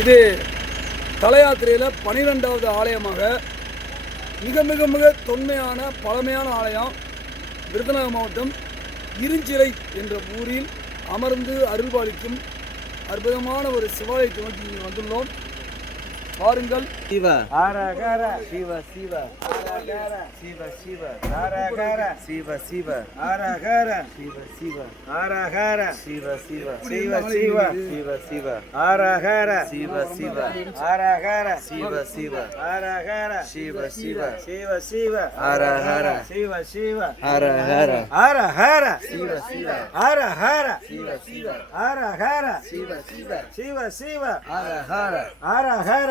இது தலையாத்திரையில் பனிரெண்டாவது ஆலயமாக மிக மிக மிக தொன்மையான பழமையான ஆலயம். விருதுநகர் மாவட்டம் இருஞ்சிறை என்ற ஊரில் அமர்ந்து அருள்பாலிக்கும் அற்புதமான ஒரு சிவாலயத்தை நோக்கி இங்கே வந்துள்ளோம். பாருங்கள் சிவ ஹரஹர சிவ சிவ ஹரஹர சிவ சிவ ஹரஹர சிவ சிவ ஹரஹர சிவ சிவ ஹரஹர சிவ சிவ சிவ சிவ சிவ சிவ ஹரஹர சிவ சிவ ஹரஹர சிவ சிவ ஹரஹர சிவ சிவ சிவ சிவ ஹர ஹர சிவ சிவ ஹர ஹர ஹரஹர சிவ சிவ ஹரஹர சிவ சிவ ஹரஹர சிவ சிவ சிவ சிவ ஹர ஹர ஹரஹர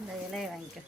இந்த இலையை வாங்கிக்க.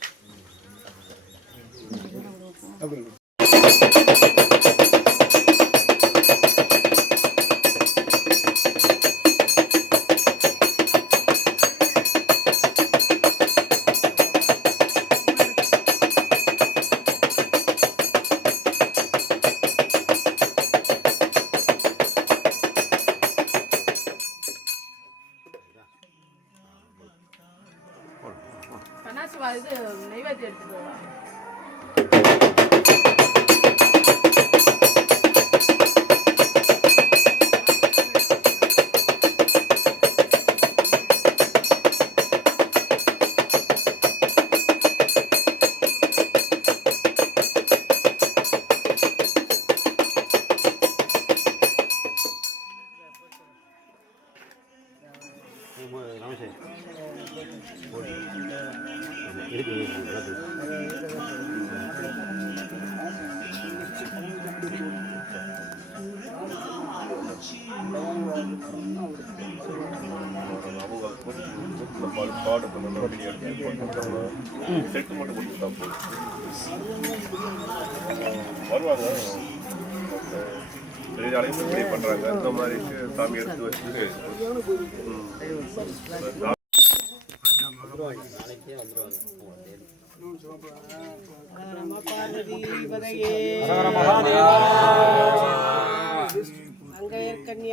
செட்டு மட்டும் கொடுத்தா போதும் வருவாங்க பெரிய இப்படி பண்றாங்க இந்த மாதிரி சாமி எடுத்து வச்சுட்டு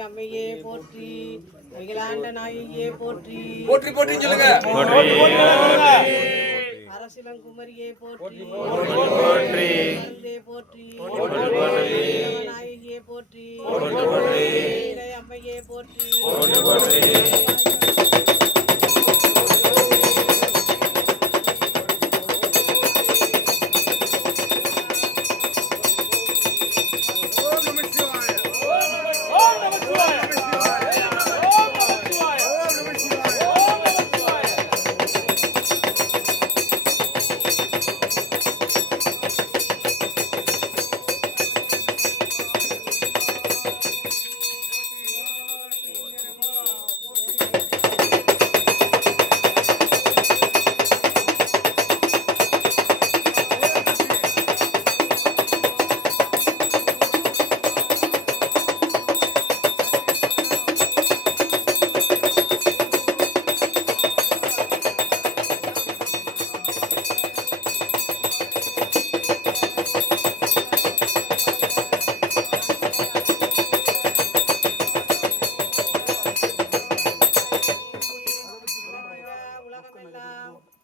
அம்மையே போற்றி அகிலாண்ட நாயகியே போற்றி போற்றி போற்றி சொல்லுங்க அரசிலங்குமரியே போற்றி. போற்றி போற்றி. போற்றி. நாயகியே போற்றி. அம்மையே போற்றி போற்றி.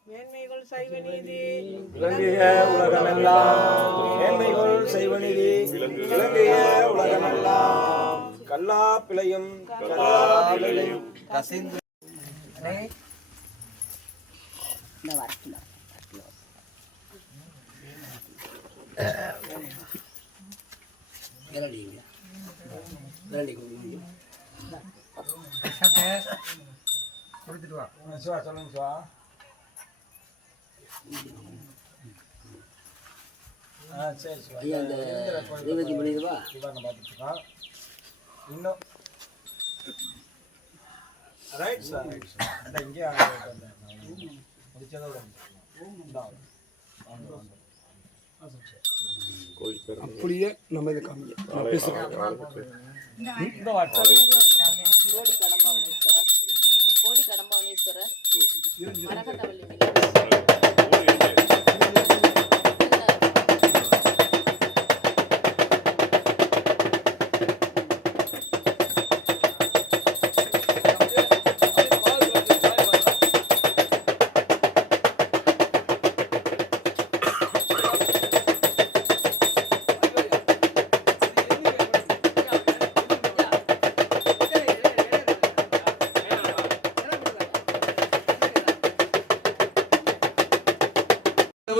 மேன்மைகள் சைவ நீதி உலகமெல்லாம் மேன்மைகள் உலகமெல்லாம் கல்லா பிழையும் கல்லா பிழையும் கசிந்து இந்த வரட்டில் சொல்லுங்க ஐயா பண்ணிடுவா? இருக்கோம் இன்னும். ரைட் சார் அந்த இங்கே முடிச்சதோட அப்படியே நம்ம இதை காமிங்க. நான் பேசுகிறேன் இந்த வாட்ஸ்அப் கோடி கடம்பவனேஸ்வரர் கோடி கடம்பவனேஸ்வரர் மரகதவள்ளி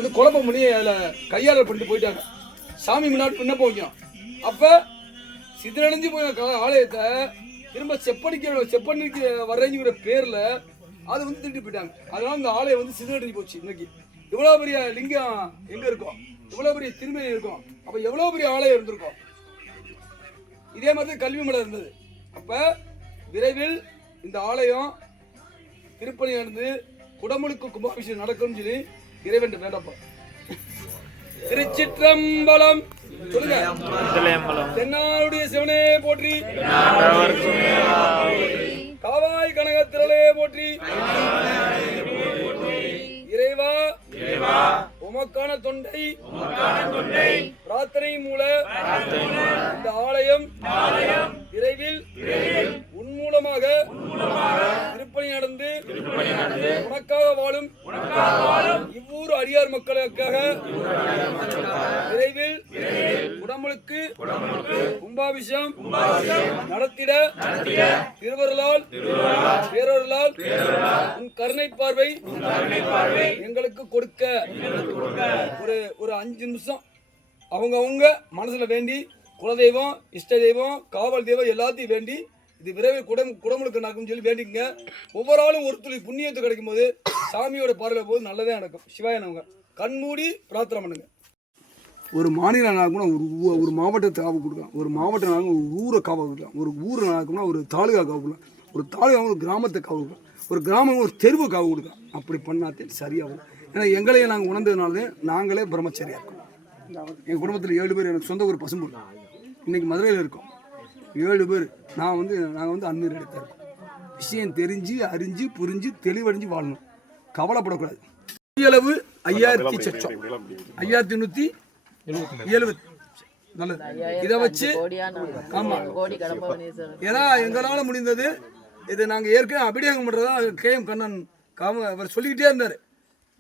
வந்து குழப்பம் பண்ணி அதில் கையாள பண்ணிட்டு போயிட்டாங்க. சாமி முன்னாடி பின்ன போய்க்கும் அப்போ சிதறடைஞ்சு போய் ஆலயத்தை திரும்ப செப்பனிக்க செப்பனிக்கு வர்றேங்கிற பேரில் அது வந்து திருட்டு போயிட்டாங்க. அதனால இந்த ஆலயம் வந்து சிதறடைஞ்சு போச்சு இன்னைக்கு. இவ்வளோ பெரிய லிங்கம் எங்கே இருக்கும்? இவ்வளோ பெரிய திருமணி இருக்கும். அப்போ எவ்வளோ பெரிய ஆலயம் இருந்திருக்கும்? இதே மாதிரி தான் கல்வி மலை இருந்தது. அப்போ விரைவில் இந்த ஆலயம் திருப்பணி நடந்து குடமுழுக்கு கும்பாபிஷேகம் நடக்கும்னு சொல்லி இறைவன் வேண்டப்பா திருச்சிற்றம்பலம். சொல்லுங்க. தென்னாளுடைய சிவனே போற்றி. காவாய் கனகத்திரளே போற்றி. இறைவா. உமக்கான தொண்டை. பிரார்த்தனை மூல. இந்த ஆலயம். எங்களுக்கு கொடுக்க ஒரு ஒரு அஞ்சு நிமிஷம். அவங்க அவங்க மனசுல வேண்டி குலதெய்வம் இஷ்ட தெய்வம் காவல் தெய்வம் எல்லாத்தையும் வேண்டி இது விரைவில் குடம் குடமுழுக்கு நடக்கும்னு சொல்லி வேண்டிக்கங்க. ஒவ்வொரு ஆளும் ஒரு துளி புண்ணியத்தை கிடைக்கும் போது சாமியோட பார்வையில் போது நல்லதே நடக்கும். சிவாயனவங்க கண்மூடி பிரார்த்தனை பண்ணுங்க. ஒரு மாநில நாளுக்குனா ஒரு ஊ- ஒரு மாவட்டத்தை காவு கொடுக்கலாம். ஒரு மாவட்ட நாளுக்கு ஒரு ஊரை காவு கொடுக்கலாம். ஒரு ஊர் நாளுக்குனா ஒரு தாலுகா காவு கொடுக்கலாம். ஒரு தாலுகா ஒரு கிராமத்தை காவு கொடுக்கலாம். ஒரு கிராமம் ஒரு தெருவை காவு கொடுக்கலாம் அப்படி பண்ணாதே சரியாகும். ஏன்னா எங்களையே நாங்கள் உணர்ந்ததுனால நாங்களே பிரம்மச்சரியா இருக்கோம். எங்கள் குடும்பத்தில் ஏழு பேர் எனக்கு சொந்த ஒரு பசும்பொருள் இன்னைக்கு மதுரையில் இருக்கோம். ஏழு பேர். நான் வந்து நாங்கள் வந்து அன்மீர் எடுத்தா இருக்கோம். விஷயம் தெரிஞ்சு அறிஞ்சு புரிஞ்சு தெளிவடைஞ்சு வாழணும். கவலைப்படக்கூடாது. அளவு ஐயாயிரத்தி சொச்சம். ஐயாயிரத்தி நூற்றி எழுபது நல்லது. இதை வச்சு ஆமா. கோடி கடம்பவனேஸ்வரர் ஏன்னா எங்களால முடிந்தது இது நாங்கள் ஏற்கனவே அபிடேகம் பண்றதா கே எம் கண்ணன் காம அவர் சொல்லிக்கிட்டே இருந்தார்.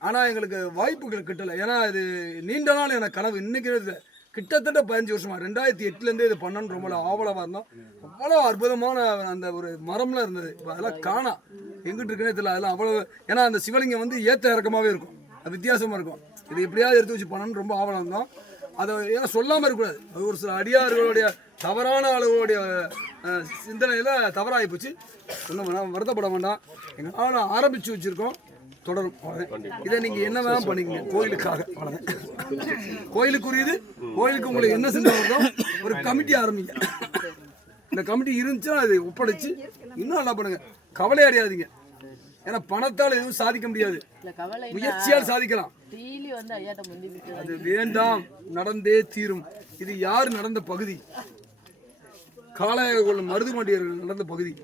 ஆனால் எங்களுக்கு வாய்ப்புகள் கிட்டல. ஏன்னா இது நீண்ட நாள் எனக்கு கனவு. இன்னைக்கு கிட்டத்தட்ட பதினஞ்சு வருஷமா. ரெண்டாயிரத்தி எட்டுலேருந்து இது பண்ணணும்னு ரொம்ப ஆவலமாக இருந்தோம். அவ்வளோ அற்புதமான அந்த ஒரு மரம்லாம் இருந்தது. இப்போ அதெல்லாம் காணா. எங்கிட்டு இருக்குன்னே தெரியல. அதெல்லாம் அவ்வளோ ஏன்னா அந்த சிவலிங்கம் வந்து ஏற்ற இறக்கமாகவே இருக்கும். அது வித்தியாசமாக இருக்கும். இது எப்படியாவது எடுத்து வச்சு பண்ணணும்னு ரொம்ப ஆவலம் இருந்தோம். அதை ஏன்னா சொல்லாமல் இருக்கக்கூடாது. அது ஒரு சில அடியார்களுடைய தவறான ஆளுகளுடைய சிந்தனையில தவறாகி போச்சு. ஒன்றும் வேணாம் வருத்தப்பட வேண்டாம். எங்களால் ஆரம்பிச்சு வச்சிருக்கோம். தொடரும். இதை நீங்க என்ன வேணாலும் பண்ணிக்கங்க. கோயிலுக்காக. அவ்வளவுதான். கோயிலுக்குரியது கோயிலுக்கு உங்களுக்கு என்ன செஞ்சு வருதோ ஒரு கமிட்டி ஆரம்பிங்க. இந்த கமிட்டி இருந்துச்சுன்னா அதை ஒப்படைச்சு இன்னும் நல்லா பண்ணுங்க. கவலை அடையாதீங்க. ஏன்னா பணத்தால் எதுவும் சாதிக்க முடியாது. முயற்சியால் சாதிக்கலாம். அது வேண்டாம். நடந்தே தீரும். இது யார் நடந்த பகுதி? காளையாக கொள்ளும் மருதுமாண்டியர்கள் நடந்த பகுதி.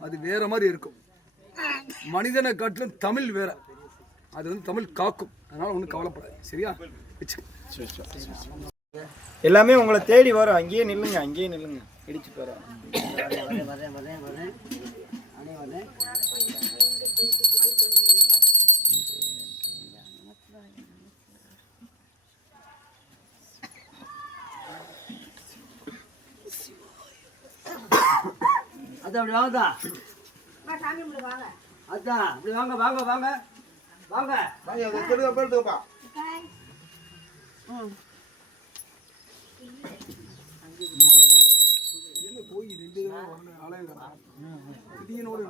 அது வேற மாதிரி இருக்கும். மனிதனை காட்டிலும் தமிழ் வேற. அது வந்து தமிழ் காக்கும். அதனால ஒன்றும் கவலைப்படாது. சரியா. எல்லாமே உங்களை தேடி வரும். அங்கேயே நில்லுங்க அங்கேயே நில்லுங்க. இடிச்சு போகிறோம் அதான் அப்படி வாங்கதா அதான் அப்படி வாங்க வாங்க வாங்க. வாங்க. என்ன போய் ரெண்டு தடவை வரல, ஆலயம் காணோம். திடீர்னு ஓடி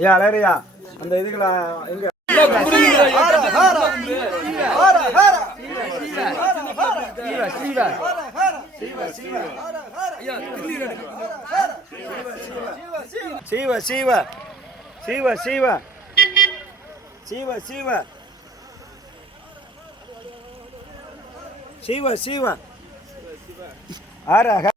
ஏ அலரியா அந்த இதுக்குல எங்க? சீவ சீவ. சீவ சீவ. சீவ சீவ. சீவ சீவ. ஆறாக.